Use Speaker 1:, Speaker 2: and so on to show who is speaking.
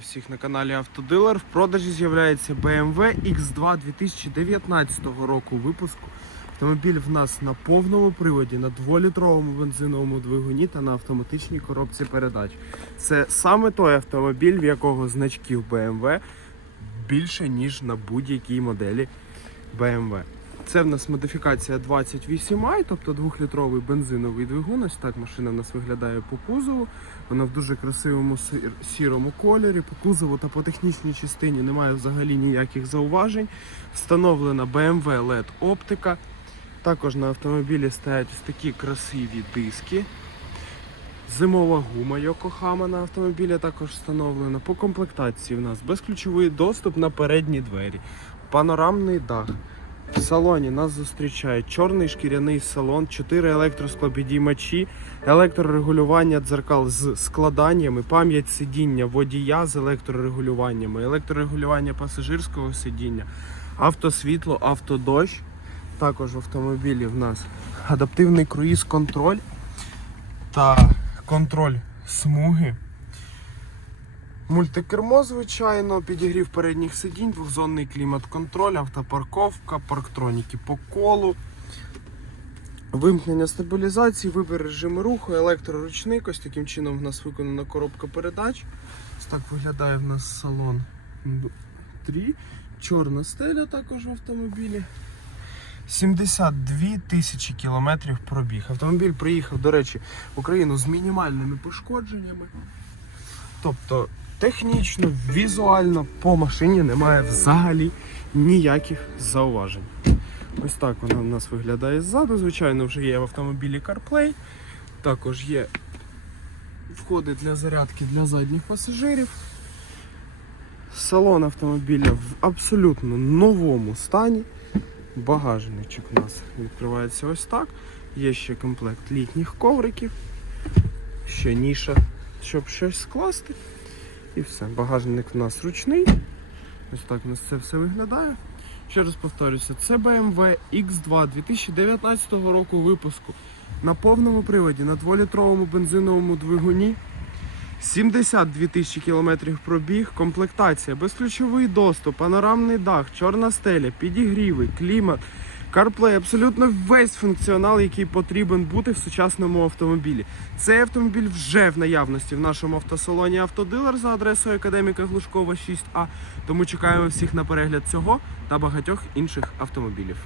Speaker 1: Всіх на каналі Автодилер. В продажі з'являється BMW X2 2019 року випуску. Автомобіль в нас на повному приводі, на 2-літровому бензиновому двигуні та на автоматичній коробці передач. Це саме той автомобіль, в якого значків BMW більше, ніж на будь-якій моделі BMW. Це в нас модифікація 28i, тобто 2-літровий бензиновий двигун. Ось так машина в нас виглядає по кузову. Вона в дуже красивому сірому кольорі. По кузову та по технічній частині немає взагалі ніяких зауважень. Встановлена BMW LED оптика. Також на автомобілі стоять ось такі красиві диски. Зимова гума Йокохама на автомобілі також встановлена. По комплектації в нас безключовий доступ на передні двері, панорамний дах. В салоні нас зустрічає чорний шкіряний салон, 4 електросклопідіймачі, електрорегулювання дзеркал з складаннями, пам'ять сидіння водія з електрорегулюваннями, електрорегулювання пасажирського сидіння, автосвітло, автодощ. Також в автомобілі в нас адаптивний круїз-контроль та контроль смуги. Мультикермо, звичайно, підігрів передніх сидінь, двохзонний клімат-контроль, автопарковка, парктроніки по колу, вимкнення стабілізації, вибір режиму руху, електроручник. Ось таким чином в нас виконана коробка передач. Ось так виглядає в нас салон 3. Чорна стеля також в автомобілі. 72 тисячі кілометрів пробіг. Автомобіль приїхав, до речі, в Україну з мінімальними пошкодженнями. Тобто технічно, візуально по машині немає взагалі ніяких зауважень. Ось так вона у нас виглядає ззаду. Звичайно, вже є в автомобілі CarPlay. Також є входи для зарядки для задніх пасажирів. Салон автомобіля в абсолютно новому стані. Багажничок у нас відкривається ось так. Є ще комплект літніх ковриків, ще ніша, щоб щось скласти. І все. Багажник у нас ручний. Ось так у нас це все виглядає. Ще раз повторюся, це BMW X2 2019 року випуску на повному приводі на 2-літровому бензиновому двигуні. 72 тисячі кілометрів пробіг, комплектація, безключовий доступ, панорамний дах, чорна стеля, підігріви, клімат, CarPlay, абсолютно весь функціонал, який потрібен бути в сучасному автомобілі. Цей автомобіль вже в наявності в нашому автосалоні Автодилер за адресою Академіка Глушкова 6А. Тому чекаємо всіх на перегляд цього та багатьох інших автомобілів.